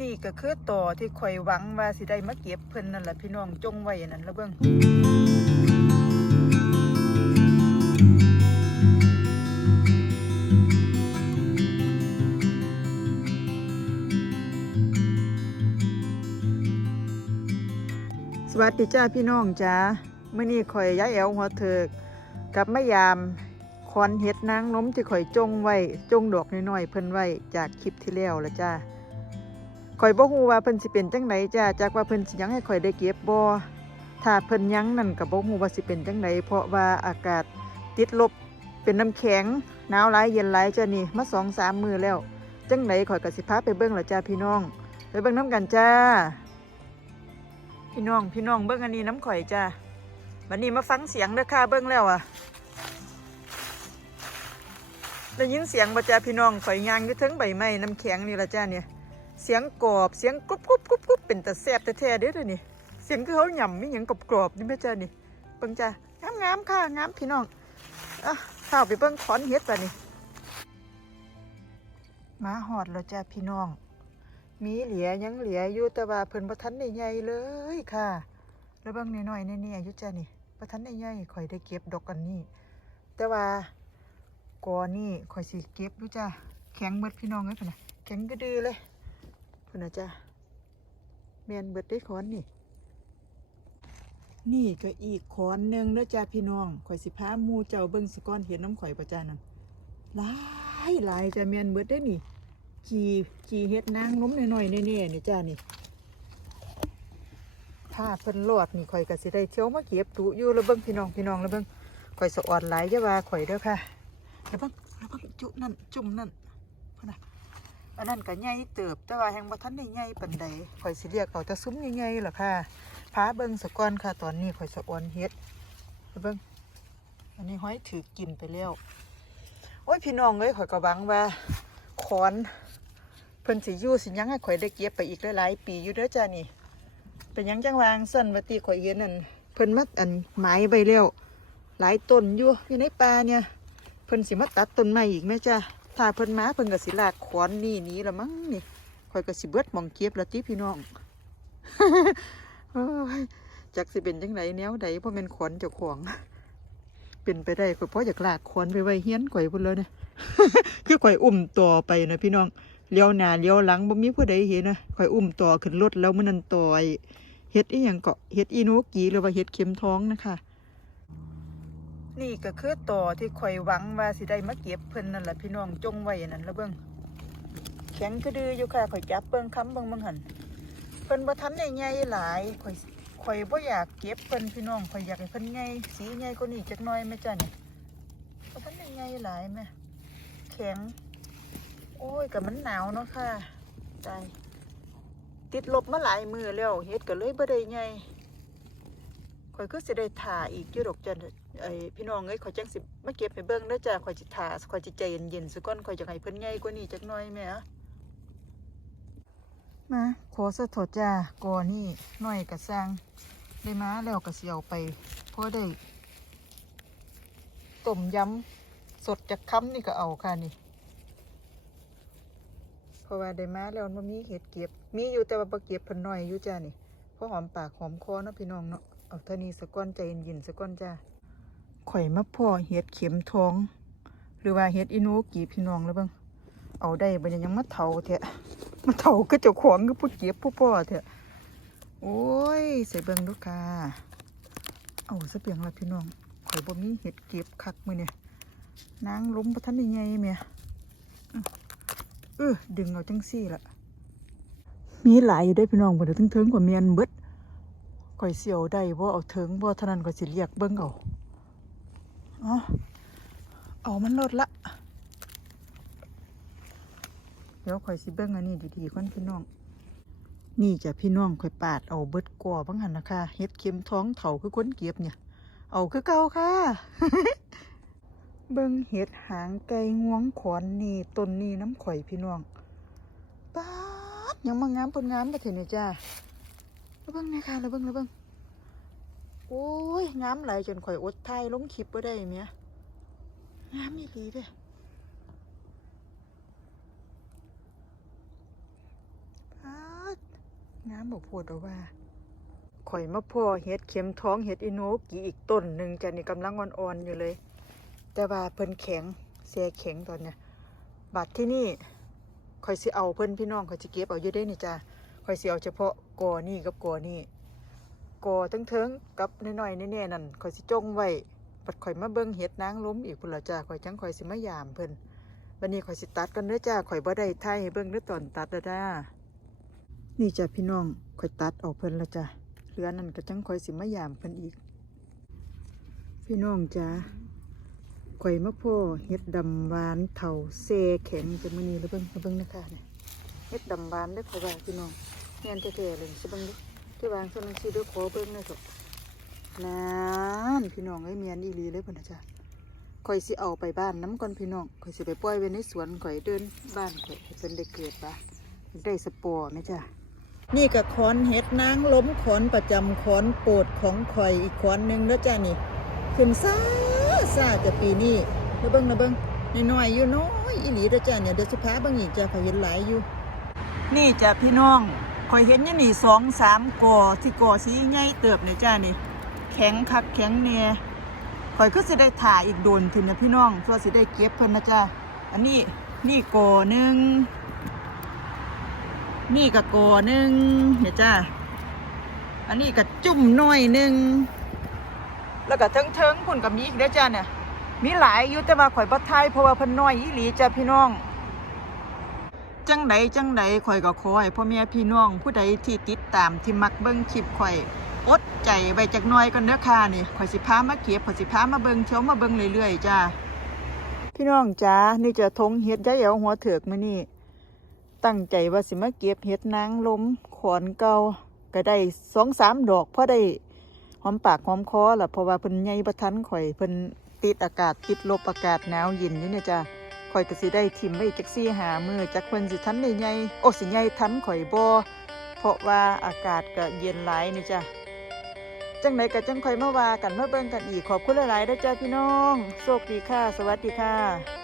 นี่ก็คือต่อที่ข่อยหวังว่าสิได้มาเก็บเพิ่นนั่นแหละพี่น้องจงไว้นั่นละเบิ่งสวัสดีจ้าพี่น้องจ้าเมื่อนี้ข่อยย้ายแอวหัวเถิกกับมะยามคอนเฮ็ดนางล้มที่ข่อยจงไว้จงดอกน้อยๆเพิ่นไว้จากคลิปที่แล้วละจ้า ข่อยบ่ฮู้ว่าเพิ่นสิเป็นจังไดจ้าจากว่าเพิ่นสิยังให้ข่อยได้เก็บบ่ถ้าเพิ่นยังนั่นก็บ่ฮู้ว่าสิเป็นจังไดเพราะว่าอากาศติดลบเป็นน้ำแข็งหนาวหลายเย็นหลายจ้านี่มา2-3มื้อแล้ว จังไดข่อยก็สิพาไปเบิ่งล่ะจ้าพี่น้อง ไปเบิ่งน้ำกันจ้า พี่น้องพี่น้องเบิ่งอันนี้น้ำข่อยจ้าบัดนี้มาฟังเสียงเด้อค่ะเบิ่งแล้วอะได้ยินเสียงบ่จ้าพี่น้องข่อยย่างอยู่เทิงใบไม้น้ำแข็งนี่ละจ้าเนี่ย เสียงกรอบเสียงกรุบกรุบกรุบกรุบเป็นตะแซ่บแท้ๆเด้อเด้อนี่เสียงคือเขาหย่ำมีหยังกรอบๆนี่แม่จ้านี่เบิ่งจ้างามงามๆค่ะงามพี่น้องอะข้าวไปเบิ่งขอนเฮ็ดจ้ะนี่มาหอดแล้วจ้าพี่น้อง มีเหลียยังเหลียอยู่แต่ว่าเพิ่นบ่ทันได้ใหญ่เลยค่ะ แล้วเบิ่งน้อยๆแน่ๆอยู่จ้านี่บ่ทันได้ใหญ่ข่อยได้เก็บดอกอันนี้แต่ว่ากอนี่ข่อยสิเก็บอยู่จ้าแข็งเบิดพี่น้องเอ้ยพุ่นน่ะแข็งกระดือเลย พุ่นนะจ้ะแมนเบิดได้ขอนนี่ นี่ก็อีกขอนหนึ่งเด้อจ้าพี่น้องข่อยสิพาหมูเจ้าเบิ่งสก้อนเห็นน้ำข่อยประจานั่นหลายหลายจ้ะแมนเบิดได้นี่ขี่ขี่เฮ็ดนางล้มหน่อยๆแน่ๆนี่จ้านี่ถ้าเพิ่นรอดนี่ข่อยก็สิได้เที่ยวมาเก็บตุอยู่แล้วเบิ่งพี่น้องพี่น้องแล้วเบิ่งข่อยสะอ่อนหลายจ้ะว่าข่อยเด้อค่ะแล้วเบิ่งแล้วเบิ่งจุนั่นจุ่มนั่น อันนั้นก็ใหญ่เติบแต่ว่าแห่งบ่ทันได้ใหญ่ปานใดข่อยสิเรียกเอาแต่ซุ้มใหญ่ๆล่ะค่ะพาเบิ่งสะก่อนค่ะ ตอนนี้ข่อยสะออนเฮ็ดไปเบิ่งอันนี้ห้อยถือกินไปแล้วโอ้ยพี่น้องเอ้ยข่อยก็หวังว่าขอนเพิ่นสิอยู่สิยังให้ข่อยได้เก็บไปอีกหลายๆปีอยู่เด้อจ้านี่เป็นยังจังวางสั่นว่าติข่อยเห็นนั่นเพิ่นมาอันไม้ไว้แล้วหลายต้นอยู่อยู่ในป่าเนี่ยเพิ่นสิมาตัดต้นไม้อีกไหมจ้า ถ้าเพิ่นมาเพิ่นก็สิลากขอนนี่นี้ละมั้งนี่ข่อยก็สิเบิดมองเก็บละติพี่น้องจักสิเป็นจังไดแนวใดเพราะเป็นขอนเจ้าของ เป็นไปได้ข่อยเพราะอยากลากขอนไปไว้เฮี้ยนข่อยพุ่นเลยเนี่ยคือข่อยอุ้มต่อไปนะพี่น้องเลี้ยวหน้าเลี้ยวหลังบ่มีผู้ใดเห็นนะข่อยอุ้มต่อขึ้นรถแล้วมื้อนั้นต่อไอ้เฮ็ดอีหยังเกาะเฮ็ดอีโนกีหรือว่าเฮ็ดเข็มท้องนะคะ นี่ก็คือต่อที่ข่อยหวังว่าสิได้มาเก็บเพิ่นนั่นแหละพี่น้องจงไว้นั่นละเบิ่งแข็งกระดืออยู่ค่ะข่อยจับเบิ่งค้ำเบิ่งเบิ่งหันเพิ่นบ่ทันได้ใหญ่หลายข่อยข่อยบ่อยากเก็บเพิ่นพี่น้องข่อยอยากให้เพิ่นใหญ่สีใหญ่กว่านี้จักหน่อยแม่จ้ะนี่บ่ทันได้ใหญ่หลายแม่แข็ง โอ้ยก็มันหนาวเนาะค่ะตายติดลบมาหลายมือแล้วเฮ็ดก็เลยบ่ได้ใหญ่ ข่อยก็สิได้ถ่าอีกยู่ดอกจันไอพี่น้องเอ้ยข่อยจังสิมาเก็บให้เบิ่งเด้อจ้ะข่อยสิถ่าข่อยสิใจเย็นๆซะก่อนข่อยจะให้เพิ่นใหญ่กว่านี้จักหน่อยแม่ะมาขอสะถดจ้ากอนี่น้อยก็สร้างได้มาแล้วก็สิเอาไปพอได้ต้มยำสดจากค้ำนี่ก็เอาค่ะนี่เพราะว่าได้มาแล้วมันมีเห็ดเก็บ มีอยู่แต่ว่าบ่เก็บเพิ่นน้อยอยู่จ้านี่เพราะหอมปากหอมคอเนาะพี่น้องเนาะ เอาเท่านี้สะก้อนใจเย็นๆสะก้อนจ้าข่อยมาพ่อเห็ดเข็มทอง หรือว่าเห็ดอินูกีพี่น้องแล้วเบ้างเอาได้บ่ยังมาเถาเถอะมาเถาก็เจ้าของก็ผู้เก็บผู้พ่อเถอะโอ้ยใส่เบิ่งดูค่ะเอาซะเปียงละพี่น้องข่อยบ่มีเห็ดเก็บคักมือเนี่ยนางล้มบ่ทันใหญ่แม่เออดึงเอาจังซี่ละมีหลายอยู่ได้พี่น้องบ่ได้ถึงๆกว่าเมียนเบิด ข่อยเสียวได้บ่เอาถึงบ่เท่านั้นข่อยสิเรียกเบิ่งเอาเอ๋อเอามันลดละ เดี๋ยวข่อยสิเบิ่งอันนี้ดีๆก่อนพี่น้อง นี่จ้ะพี่น้องข่อยปาดเอาเบิดก่อบังหันนะคะเฮ็ดเข็มท้องเถาคือคนเก็บเนี่ย เอาคือเก่าค่ะ เบิ่งเห็ดหางไก่งวงขอนนี่ต้นนี้น้ำข่อยพี่น้องป๊าดยังมางามเพิ่นงามบ่เถิเนี่ยจ้า ระเบิ้งแม่ค่ะระเบิ้งระเบิ้งโอ้ยงามไหลจนข่อยอดทายลงคลิปบ่ได้เมียงามอีหลีเด้อพางามบ่พูดเอาว่าข่อยมาพ่อเห็ดเข็มท้องเห็ดอิโนกิอีกต้นหนึ่งจ้ะนี่กำลังอ่อนๆอยู่เลย แต่ว่าเพิ่นแข็งเสียแข็งตอนเนี้ยบาดที่นี่ข่อยสิเอาเพิ่นพี่น้องข่อยสิเก็บเอาอยู่ได้นี่จ้ะ ข่อยเสิเอาเฉพาะกอนี่กับกอนี่กอทั้งเทิงกับน้อยๆแน่ๆนั่นข่อยสิจงไว้บัดข่อยมาเบิ่งเห็ดนางล้มอีกพุ่นละจ้ะข่อยจังข่อยสิมายามเพิ่นวันนี้ข่อยสิตัดกันเด้อจ้าข่อยบ่ได้ถ่ายให้เบิ่งเด้อตอนตัดเด้อจ้านี่จ้ะพี่น้องข่อยตัดออกเพิ่นละจ้ะเหลือนั่นก็จังข่อยสิมายามเพิ่นอีก พี่น้องจ้าข่อยมะพ่อเฮ็ดดำหวานเถาเซแข็งจะมื้อนี้แล้วเบิ่งมาเบิ่งนะคะเนี่ย เฮ็ดดำหวานเด้ขอยว่าพี่น้องแม่นแท้ๆเลยสิเบิ่งเด้อที่วางส่วนหนังสือด้อขอเบิ่งหน่อยเถอะนานพี่น้องเอ้ยแม่นอีหลีเลยพ่นน่ะจ้ะข่อยสิเอาไปบ้านน้ำก่อนพี่น้องข่อยสิไปปล่อยไว้ในสวนข่อยเดินบ้านข่อยเพิ่นได้เกิดปะได้สปอร์ไหมจ้ะนี่ก็ขอนเฮ็ดนางล้มขอนประจำขอนโปรดของข่อยอีกขอนหนึ่งเด้อจ้ะนี่ขึ้นซาซาจะปีนี้นะเบิ้งนะเบิ้งน้อยอยู่น้อยอีหลีเด้อจ้าเนี่ยเดี๋ยวสิพาเบิ่งอีกจ้าข่อยเห็นหลายอยู่ นี่จ้ะพี่น้องข่อยเห็นยู่นี่สองสามก่อที่ก่อสีใหญ่เติบเนี่ยจ้านี่ แข็งคักแข็งแน่ข่อยก็สิได้ถ่ายอีกโดนถึงนะพี่น้องเพื่อสิได้เก็บเพิ่นนะจ้าอันนี้นี่ก่อหนึ่งนี่ก็กอหนึ่งเนี่ยจ้าอันนี้ก็จุ่มน้อยหนึ่งแล้วก็เทิงเทิงๆพุ่นกับมีอีกเด้จ้าเนี่ยมีหลายอยู่แต่ว่าข่อยบ่ทยเพราะว่าเพิ่นน้อยอีหลีจ้าพี่น้อง จังใดจังใดข่อยก็ขอให้พ่อแม่พี่น้องผู้ใดที่ติดตามที่มักเบิ่งคลิปข่อยอดใจไว้จักหน่อยก่อนเด้อค่ะนี่ข่อยสิพามาเก็บข่อยสิพามาเบิ่งเที่ยวมาเบิ่งเรื่อยๆจ้าพี่น้องจ้านี่จะทงเฮ็ดยายแอวหัวเถือกมื้อนี้ตั้งใจว่าสิมาเก็บเฮ็ดนางลมขอนเก่าก็ได้2-3ดอกพอได้หอมปากหอมคอล่ะเพราะว่าเพิ่นใหญ่บ่ทันข่อยเพิ่นติดอากาศติดลบอากาศหนาวเย็นอยู่เนี่ยจ้ะ ข่อยก็สิได้ทิมไว้จักซี่หามือจักเพิ่นสิทันได้ใหญ่โอ้สิใหญ่ทันข่อยบ่เพราะว่าอากาศก็เย็นหลายนี่จ้ะจังไหนก็จังค่อยมาว่ากันมาเบิ่งกันอีกขอบคุณหลายๆเด้อจ้าพี่น้อง โชคดีค่ะ สวัสดีค่ะ